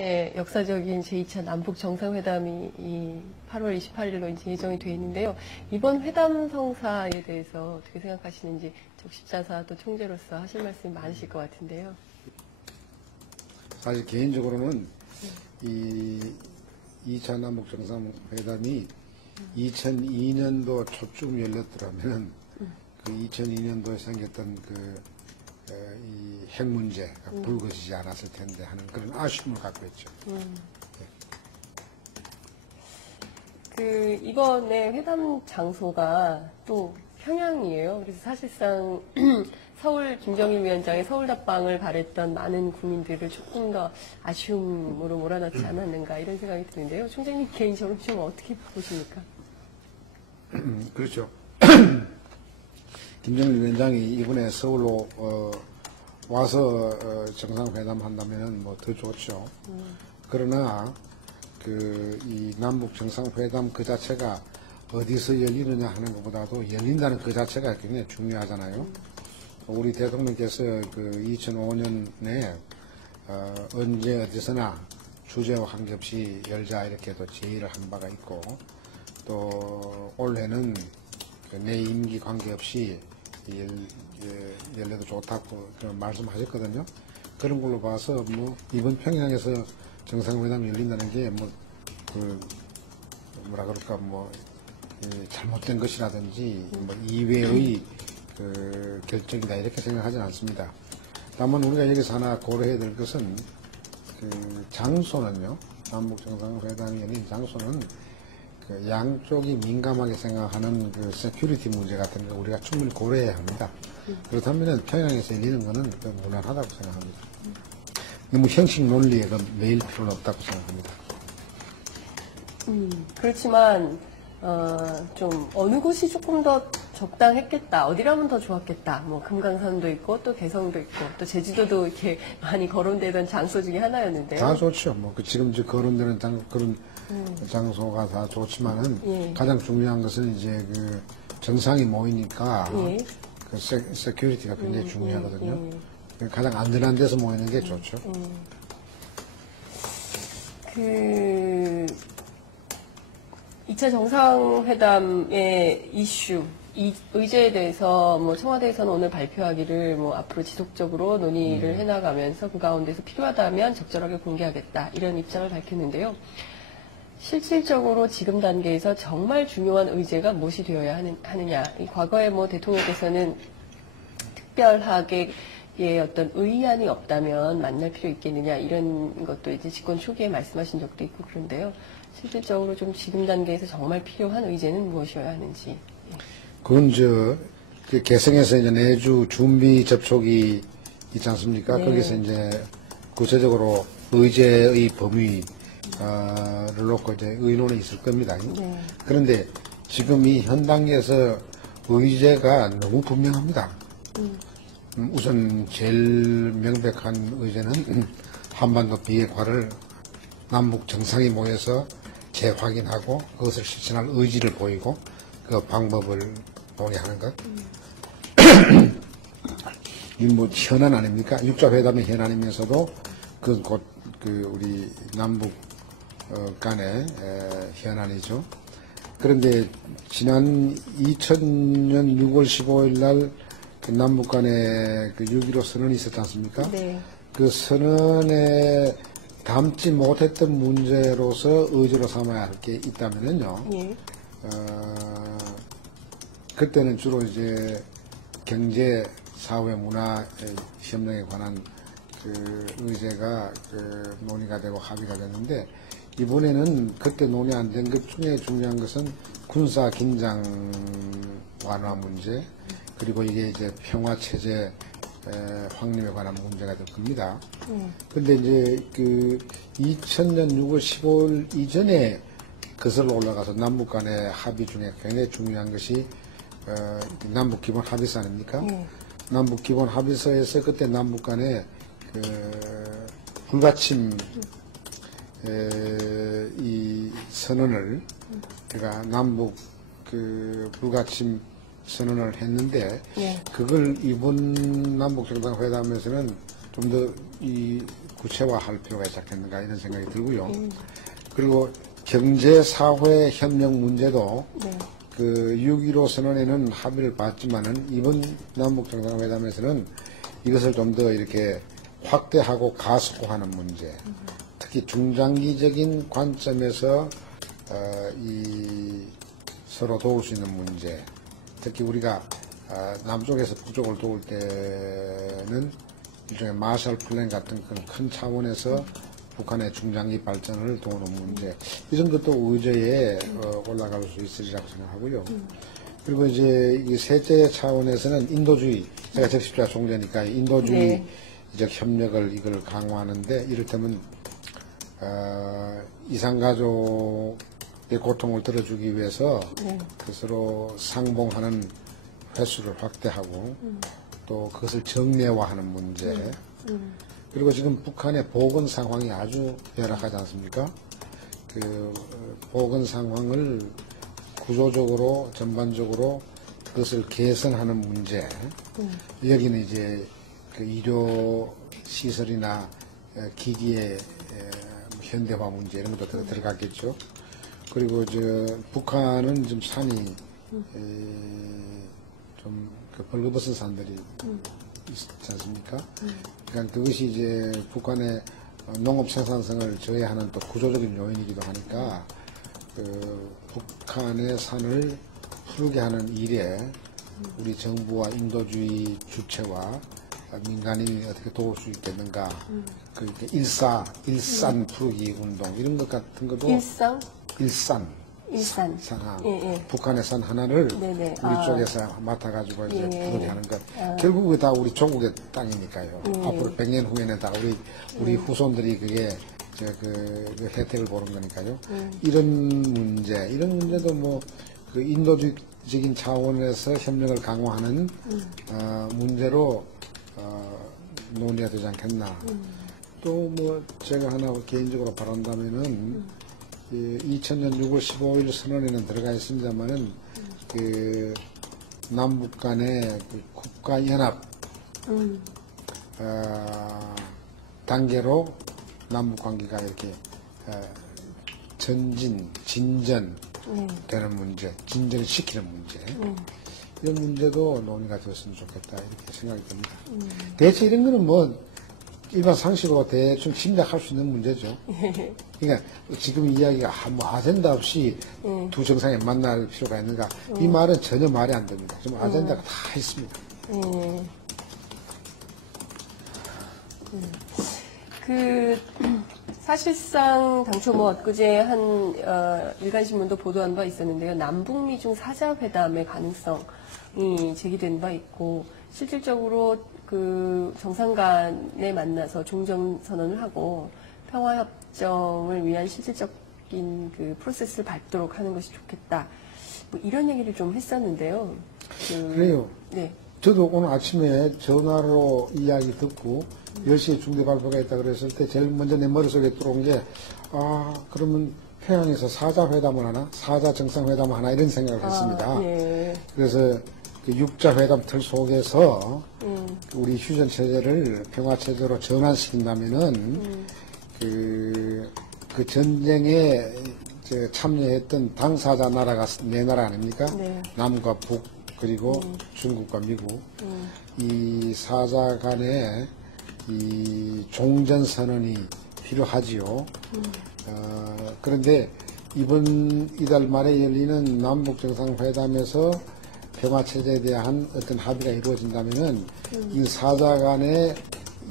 네, 역사적인 제2차 남북 정상회담이 이 8월 28일로 이제 예정이 되어 있는데요. 이번 회담 성사에 대해서 어떻게 생각하시는지 적십자사 또 총재로서 하실 말씀이 많으실 것 같은데요. 사실 개인적으로는 이 2차 남북 정상회담이 2002년도 초쯤 열렸더라면 그 2002년도에 생겼던 이 핵 문제가 불거지지 않았을 텐데 하는 그런 아쉬움을 갖고 있죠. 이번에 회담 장소가 또 평양이에요. 그래서 사실상 서울 김정일 위원장의 서울답방을 바랬던 많은 국민들을 조금 더 아쉬움으로 몰아넣지 않았는가 이런 생각이 드는데요. 총재님 개인적으로 좀 어떻게 보십니까? 그렇죠. 김정일 위원장이 이번에 서울로 와서 정상회담 한다면 뭐 더 좋죠. 그러나 이 남북 정상회담 그 자체가 어디서 열리느냐 하는 것보다도 열린다는 그 자체가 굉장히 중요하잖아요. 우리 대통령께서 2005년에 언제 어디서나 주제와 관계없이 열자 이렇게 또 제의를 한 바가 있고, 또 올해는 내 임기 관계없이 열려도 좋다고 그런 말씀하셨거든요. 그런 걸로 봐서 뭐 이번 평양에서 정상회담이 열린다는 게 뭐라 그럴까 잘못된 것이라든지 뭐 이외의 결정이다 이렇게 생각하지는 않습니다. 다만 우리가 여기서 하나 고려해야 될 것은 장소는요. 남북 정상회담이 열린 장소는 양쪽이 민감하게 생각하는 세큐리티 문제 같은 거 우리가 충분히 고려해야 합니다. 그렇다면 평양에서 열리는 것은 무난하다고 생각합니다. 너무 형식 논리에 매일 필요는 없다고 생각합니다. 그렇지만 좀 어느 곳이 조금 더 적당했겠다, 어디라면 더 좋았겠다. 뭐 금강산도 있고 또 개성도 있고 또 제주도도 이렇게 많이 거론되던 장소 중에 하나였는데요. 다 좋죠. 지금 이제 거론되는 그런 장소가 다 좋지만은 예. 가장 중요한 것은 이제 정상이 모이니까 예. 세큐리티가 굉장히 중요하거든요. 가장 안전한 데서 모이는 게 좋죠. 2차 정상회담의 이슈, 이 의제에 대해서 뭐 청와대에서는 오늘 발표하기를 뭐 앞으로 지속적으로 논의를 해나가면서 그 가운데서 필요하다면 적절하게 공개하겠다 이런 입장을 밝혔는데요. 실질적으로 지금 단계에서 정말 중요한 의제가 무엇이 되어야 하느냐. 과거에 뭐 대통령께서는 특별하게 어떤 의안이 없다면 만날 필요 있겠느냐 이런 것도 이제 집권 초기에 말씀하신 적도 있고 그런데요. 실질적으로 좀 지금 단계에서 정말 필요한 의제는 무엇이어야 하는지. 그건 개성에서 이제 내주 준비 접촉이 있지 않습니까? 네. 거기서 이제 구체적으로 의제의 범위를 놓고 이제 의논이 있을 겁니다. 네. 그런데 지금 이 현 단계에서 의제가 너무 분명합니다. 우선 제일 명백한 의제는 한반도 비핵화를 남북 정상이 모여서 재확인하고 그것을 실천할 의지를 보이고 그 방법을 논의하는 것. 이 뭐 현안 아닙니까? 6자 회담의 현안이면서도 곧 우리 남북 간의 현안이죠. 그런데 지난 2000년 6월 15일 날 남북 간의 6.15 선언이 있었지 않습니까? 네. 그 선언에 담지 못했던 문제로서 의제로 삼아야 할 게 있다면요. 예. 그때는 주로 이제 경제, 사회, 문화 협력에 관한 의제가 논의가 되고 합의가 됐는데, 이번에는 그때 논의 안 된 것 중에 중요한 것은 군사 긴장 완화 문제, 그리고 이게 이제 평화 체제 확립에 관한 문제가 될 겁니다. 근데 이제 2000년 6월 15일 이전에 거슬러 올라가서 남북 간의 합의 중에 굉장히 중요한 것이 남북 기본 합의서 아닙니까? 남북 기본 합의서에서 그때 남북 간의 불가침 이 선언을 그러니까 남북 불가침 선언을 했는데 그걸 이번 남북 정상회담에서는 좀 더 구체화할 필요가 있지 않겠는가 이런 생각이 들고요. 그리고 경제, 사회 협력 문제도 네. 그 6.15 선언에는 합의를 봤지만은 이번 남북 정상회담에서는 이것을 좀 더 이렇게 확대하고 가속화하는 문제, 특히 중장기적인 관점에서 이 서로 도울 수 있는 문제, 특히 우리가 남쪽에서 북쪽을 도울 때는 일종의 마셜 플랜 같은 그런 큰 차원에서 북한의 중장기 발전을 도우는 문제, 이런 것도 의제에 올라갈 수 있으리라고 생각하고요. 그리고 이제 이 셋째 차원에서는 인도주의, 제가 적십자 총재니까 인도주의적 협력을 이걸 강화하는데, 이를테면 이산가족의 고통을 들어주기 위해서 스스로 상봉하는 횟수를 확대하고 또 그것을 정례화하는 문제, 그리고 지금 북한의 보건 상황이 아주 열악하지 않습니까? 그 보건 상황을 구조적으로 전반적으로 그것을 개선하는 문제, 여기는 이제 그 의료 시설이나 기기의 현대화 문제 이런 것도 들어갔겠죠. 그리고 북한은 좀 산이 좀 그 벌거벗은 산들이 있지 않습니까? 그러니까 그것이 이제 북한의 농업 생산성을 저해하는 또 구조적인 요인이기도 하니까 그 북한의 산을 푸르게 하는 일에 우리 정부와 인도주의 주체와 민간인이 어떻게 도울 수 있겠는가? 그 일산 푸르기 운동 이런 것 같은 것도 일산. 북한의 산 하나를 네네. 우리 쪽에서 맡아가지고 이제 푸르게 하는 것. 결국 다 우리 종국의 땅이니까요. 앞으로 100년 후에는 다 우리 후손들이 그게 그 혜택을 보는 거니까요. 이런 문제도 뭐 그 인도주의적인 차원에서 협력을 강화하는 문제로 논의가 되지 않겠나. 또 뭐 제가 하나 개인적으로 바란다면은 2000년 6월 15일 선언에는 들어가 있습니다만은 그 남북 간의 그 국가연합 단계로 남북 관계가 이렇게 진전 되는 문제, 진전시키는 문제, 이런 문제도 논의가 되었으면 좋겠다 이렇게 생각이 듭니다. 대체 이런 거는 뭐 일반 상식으로 대충 짐작할 수 있는 문제죠. 그러니까 지금 이야기가 뭐 아젠다 없이 두 정상이 만날 필요가 있는가, 이 말은 전혀 말이 안 됩니다. 지금 아젠다가 다 있습니다. 사실상 당초 뭐 엊그제 한 일간신문도 보도한 바 있었는데요. 남북미 중 사자회담의 가능성이 제기된 바 있고, 실질적으로 그 정상 간에 만나서 종전선언을 하고 평화협정을 위한 실질적인 그 프로세스를 밟도록 하는 것이 좋겠다. 뭐 이런 얘기를 좀 했었는데요. 그래요. 네. 저도 오늘 아침에 전화로 이야기 듣고 10시에 중대 발표가 있다 그랬을 때 제일 먼저 내 머릿속에 들어온 게, 그러면 평양에서 사자회담을 하나? 사자 정상회담을 하나? 이런 생각을 했습니다. 네. 그래서 그 육자회담 틀 속에서 우리 휴전 체제를 평화 체제로 전환시킨다면은 그 전쟁에 참여했던 당사자 나라가 네 나라 아닙니까? 네. 남과 북 그리고 중국과 미국, 이 사자 간의 이 종전 선언이 필요하지요. 그런데 이달 말에 열리는 남북 정상회담에서 평화체제에 대한 어떤 합의가 이루어진다면은 이 사자 간에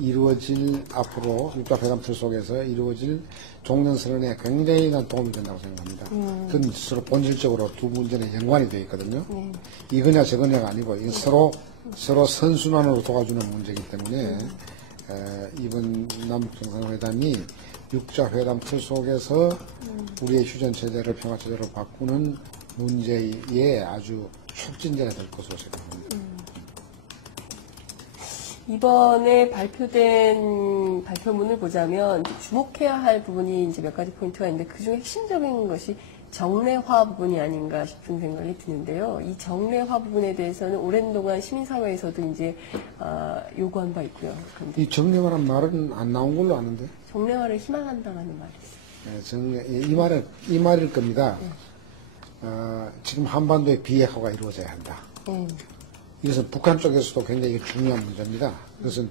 이루어질 앞으로 육자회담 틀 속에서 이루어질 종전선언에 굉장히 도움이 된다고 생각합니다. 그건 서로 본질적으로 두 문제는 연관이 되어 있거든요. 이거냐 저거냐가 아니고 이건 서로 선순환으로 도와주는 문제이기 때문에 이번 남북 정상회담이 육자회담 틀 속에서 우리의 휴전체제를 평화체제로 바꾸는 문제에 아주 촉진제가 될 것으로 생각합니다. 이번에 발표된 발표문을 보자면 주목해야 할 부분이 이제 몇 가지 포인트가 있는데, 그중에 핵심적인 것이 정례화 부분이 아닌가 싶은 생각이 드는데요. 이 정례화 부분에 대해서는 오랜 동안 시민사회에서도 이제 요구한 바 있고요. 그런데 이 정례화란 말은 안 나온 걸로 아는데. 정례화를 희망한다라는 말이 있어요. 네, 이 말일 겁니다. 지금 한반도에 비핵화가 이루어져야 한다. 이것은 북한 쪽에서도 굉장히 중요한 문제입니다. 그것은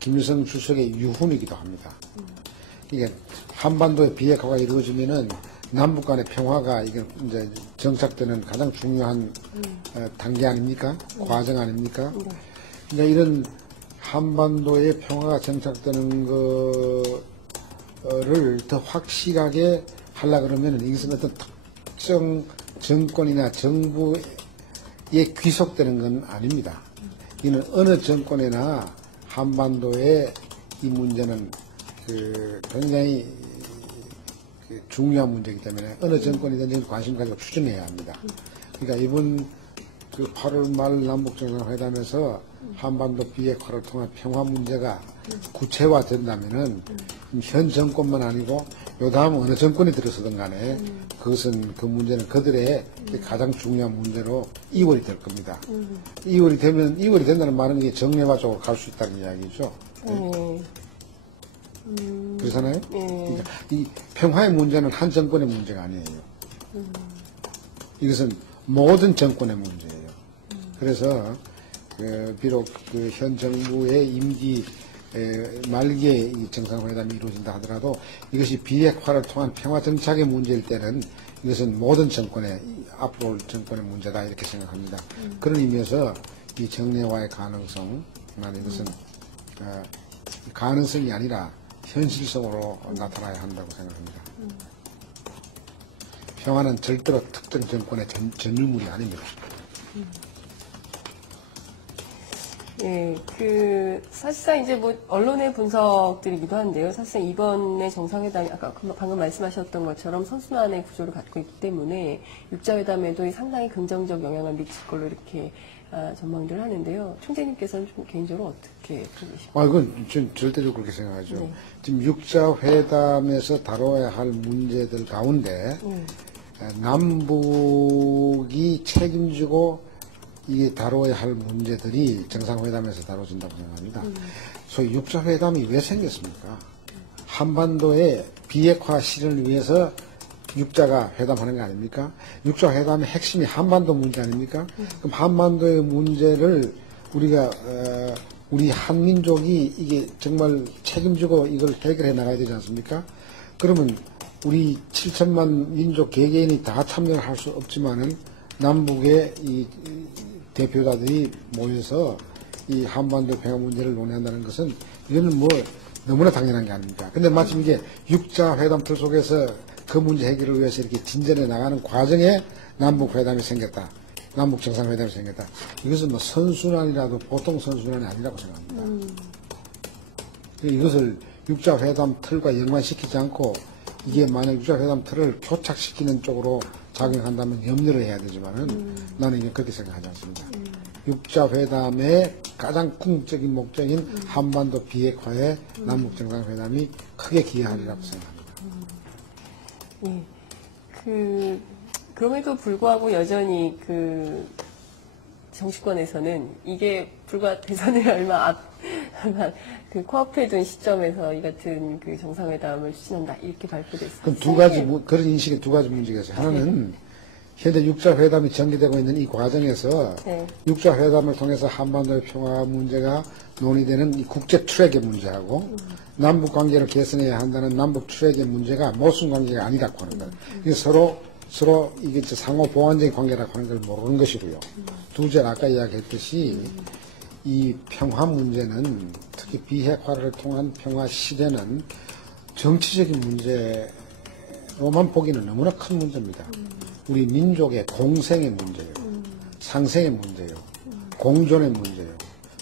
김일성 주석의 유훈이기도 합니다. 이게 한반도의 비핵화가 이루어지면은 남북 간의 평화가 이게 이제 정착되는 가장 중요한 단계 아닙니까? 과정 아닙니까? 이제 이런 한반도의 평화가 정착되는 거를 더 확실하게 하려 그러면은 이것은 어떤 특정 정권이나 정부에 귀속되는 건 아닙니다. 이는 어느 정권이나 한반도의 이 문제는 굉장히 중요한 문제이기 때문에 어느 정권이든지 관심 가지고 추진해야 합니다. 그러니까 이번 8월 말 남북정상회담에서 한반도 비핵화를 통한 평화 문제가 구체화된다면은 현 정권만 아니고 요 다음 어느 정권이 들어서든 간에 그것은 그 문제는 그들의 가장 중요한 문제로 이월이 될 겁니다. 이월이 된다는 말은 이게 정례화 쪽으로 갈 수 있다는 이야기죠. 그렇잖아요? 그러니까 이 평화의 문제는 한 정권의 문제가 아니에요. 이것은 모든 정권의 문제예요. 그래서 비록 현 정부의 임기 말기에 이 정상회담이 이루어진다 하더라도 이것이 비핵화를 통한 평화 정착의 문제일 때는 이것은 모든 정권의 앞으로 올 정권의 문제다 이렇게 생각합니다. 그런 의미에서 이 정례화의 가능성, 나는 이것은 가능성이 아니라 현실성으로 나타나야 한다고 생각합니다. 평화는 절대로 특정 정권의 전유물이 아닙니다. 예, 사실상 이제 언론의 분석들이기도 한데요. 사실상 이번에 정상회담이 아까 방금 말씀하셨던 것처럼 선순환의 구조를 갖고 있기 때문에 육자회담에도 상당히 긍정적 영향을 미칠 걸로 이렇게 전망들을 하는데요. 총재님께서는 좀 개인적으로 어떻게 보십니까? 이건 좀 절대적으로 그렇게 생각하죠. 네. 지금 육자회담에서 다뤄야 할 문제들 가운데 남북이 책임지고 이게 다뤄야 할 문제들이 정상회담에서 다뤄진다고 생각합니다. 소위 육자회담이 왜 생겼습니까? 한반도의 비핵화 실현을 위해서 육자가 회담하는 거 아닙니까? 육자회담의 핵심이 한반도 문제 아닙니까? 그럼 한반도의 문제를 우리 한민족이 이게 정말 책임지고 이걸 해결해 나가야 되지 않습니까? 그러면 우리 7천만 민족 개개인이 다 참여를 할 수 없지만은 남북의 이 대표자들이 모여서 이 한반도 평화 문제를 논의한다는 것은 이거는 너무나 당연한 게 아닙니까? 근데 마침 이게 육자회담 틀 속에서 그 문제 해결을 위해서 이렇게 진전해 나가는 과정에 남북회담이 생겼다. 남북 정상회담이 생겼다. 이것은 선순환이라도 보통 선순환이 아니라고 생각합니다. 이것을 육자회담 틀과 연관시키지 않고 이게 만약 육자회담 틀을 교착시키는 쪽으로 작용한다면 염려를 해야 되지만은 나는 이게 그렇게 생각하지 않습니다. 육자회담의 가장 궁극적인 목적인 한반도 비핵화에 남북 정상회담이 크게 기여하리라고 생각합니다. 예. 그럼에도 불구하고 여전히 정치권에서는 이게 불과 대선을 얼마 코앞에 둔 시점에서 이 같은 정상회담을 추진한다 이렇게 발표됐습니다. 그럼 그런 인식에 두 가지 문제가 있어요. 하나는 현재 육자회담이 전개되고 있는 이 과정에서 육자회담을 통해서 한반도의 평화 문제가 논의되는 이 국제 트랙의 문제하고 남북 관계를 개선해야 한다는 남북 트랙의 문제가 모순 관계가 아니라고 하는 거예요. 이게 서로 이게 상호 보완적인 관계라고 하는 걸 모르는 것이고요. 둘째, 아까 이야기했듯이 이 평화 문제는 특히 비핵화를 통한 평화 실현은 정치적인 문제로만 보기는 너무나 큰 문제입니다. 우리 민족의 공생의 문제예요. 상생의 문제예요. 공존의 문제예요.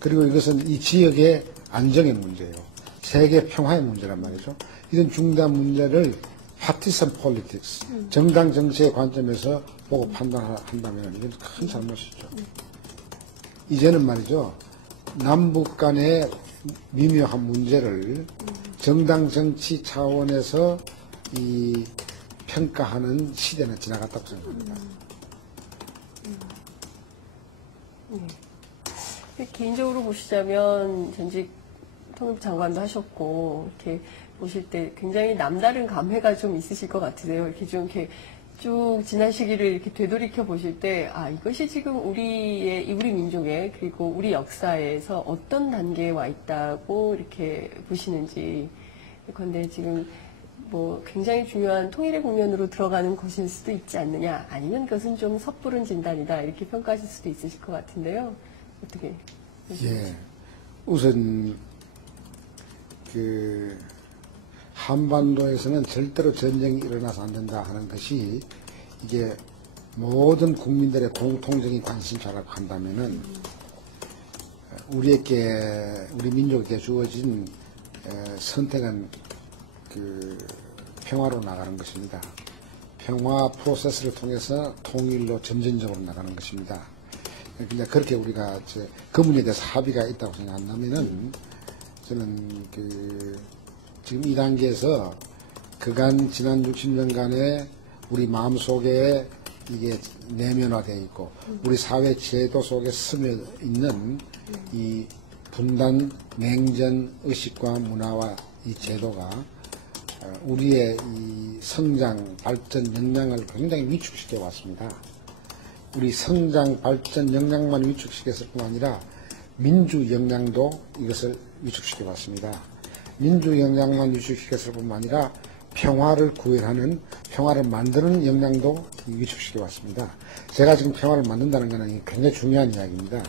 그리고 이것은 이 지역의 안정의 문제예요. 세계 평화의 문제란 말이죠. 이런 중대한 문제를 파티선 폴리틱스, 정당 정치의 관점에서 보고 판단한다면 이건 큰 잘못이죠. 이제는 말이죠. 남북 간의 미묘한 문제를 정당 정치 차원에서 이 평가하는 시대는 지나갔다고 생각합니다. 개인적으로 보시자면 전직 통일부 장관도 하셨고 이렇게 보실 때 굉장히 남다른 감회가 좀 있으실 것 같으세요. 이렇게 좀 이렇게 쭉 지난 시기를 이렇게 되돌이켜 보실 때, 아, 이것이 지금 우리 민족의 그리고 우리 역사에서 어떤 단계에 와 있다고 이렇게 보시는지. 그런데 지금 뭐 굉장히 중요한 통일의 국면으로 들어가는 것일 수도 있지 않느냐, 아니면 그것은 좀 섣부른 진단이다 이렇게 평가하실 수도 있으실 것 같은데요. 어떻게? 예, 우선 한반도에서는 절대로 전쟁이 일어나서 안 된다 하는 것이 이게 모든 국민들의 공통적인 관심사라고 한다면은 우리 민족에게 주어진 선택은 평화로 나가는 것입니다. 평화 프로세스를 통해서 통일로 점진적으로 나가는 것입니다. 그냥 그렇게 우리가 그 문제에 대해서 합의가 있다고 생각한다면은 저는 지금 이 단계에서 그간 지난 60년간의 우리 마음속에 이게 내면화되어 있고 우리 사회 제도 속에 스며 있는 이 분단, 냉전, 의식과 문화와 이 제도가 우리의 이 성장, 발전 역량을 굉장히 위축시켜 왔습니다. 우리 성장, 발전 역량만 위축시켰을 뿐 아니라 민주 역량도 이것을 위축시켜 왔습니다. 민주 역량만 위축시켰을 뿐만 아니라 평화를 구현하는, 평화를 만드는 역량도 위축시켜 왔습니다. 제가 지금 평화를 만든다는 것은 굉장히 중요한 이야기입니다.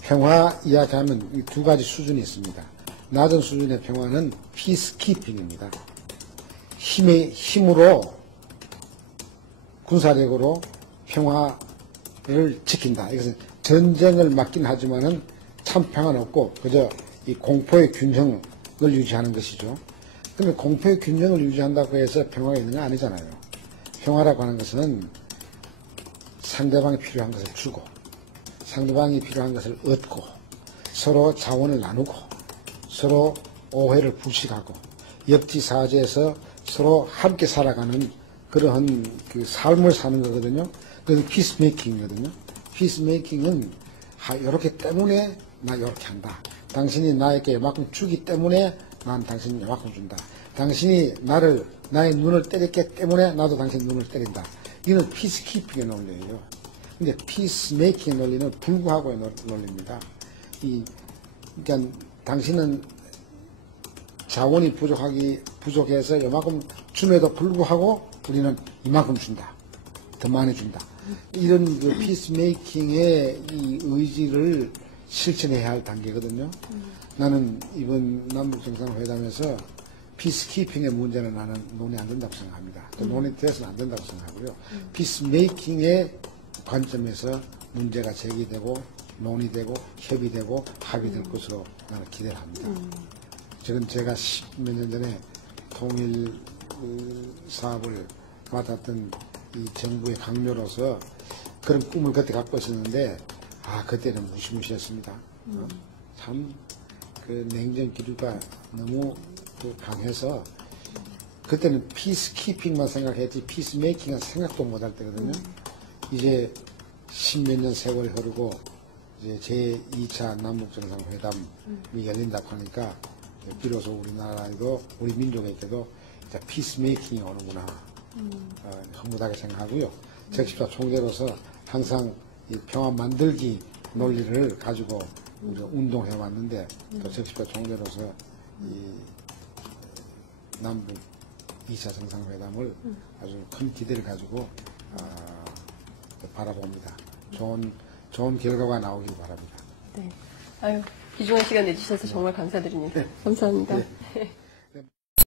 평화 이야기하면 이 두 가지 수준이 있습니다. 낮은 수준의 평화는 피스키핑입니다. 힘으로, 군사력으로 평화를 지킨다. 이것은 전쟁을 막긴 하지만은 참 평화는 없고 그저 이 공포의 균형을 유지하는 것이죠. 그런데 공포의 균형을 유지한다고 해서 평화가 있는 건 아니잖아요. 평화라고 하는 것은 상대방이 필요한 것을 주고 상대방이 필요한 것을 얻고 서로 자원을 나누고 서로 오해를 불식하고 역지사지에서 서로 함께 살아가는 그러한 삶을 사는 거거든요. 그래서 피스메이킹이거든요. 피스메이킹은 이렇게 때문에 나 이렇게 한다. 당신이 나에게 이만큼 주기 때문에 난 당신이 이만큼 준다. 당신이 나의 눈을 때렸기 때문에 나도 당신 눈을 때린다. 이건 피스키핑의 논리예요. 근데 피스메이킹의 논리는 불구하고의 논리입니다. 그러니까 당신은 자원이 부족해서 이만큼 줌에도 불구하고 우리는 이만큼 준다. 더 많이 준다. 이런 피스메이킹의 이 의지를 실천해야 할 단계거든요. 나는 이번 남북정상회담에서 피스키핑의 문제는 나는 논의 안 된다고 생각합니다. 또 논의돼서는 안 된다고 생각하고요. 피스메이킹의 관점에서 문제가 제기되고 논의되고 협의되고 합의될 것으로 나는 기대를 합니다. 지금 제가 10몇 년 전에 통일 사업을 맡았던 이 정부의 강요로서 그런 꿈을 그때 갖고 있었는데 그때는 무시무시했습니다. 참 그 냉전 기류가 너무 강해서 그때는 피스키핑만 생각했지 피스메이킹은 생각도 못할 때거든요. 이제 10몇 년 세월이 흐르고 이제 제2차 남북정상회담이 열린다고 하니까 비로소 우리나라에도 우리 민족에게도 이제 피스메이킹이 오는구나 흐뭇하게 생각하고요. 제10차 총재로서 항상 이 평화 만들기 논리를 가지고 우리가 운동해 왔는데 또 제10차 총재로서 이 남북 2차 정상회담을 아주 큰 기대를 가지고 바라봅니다. 좋은 결과가 나오길 바랍니다. 네. 귀중한 시간 내주셔서 정말 감사드립니다. 네. 감사합니다. 네.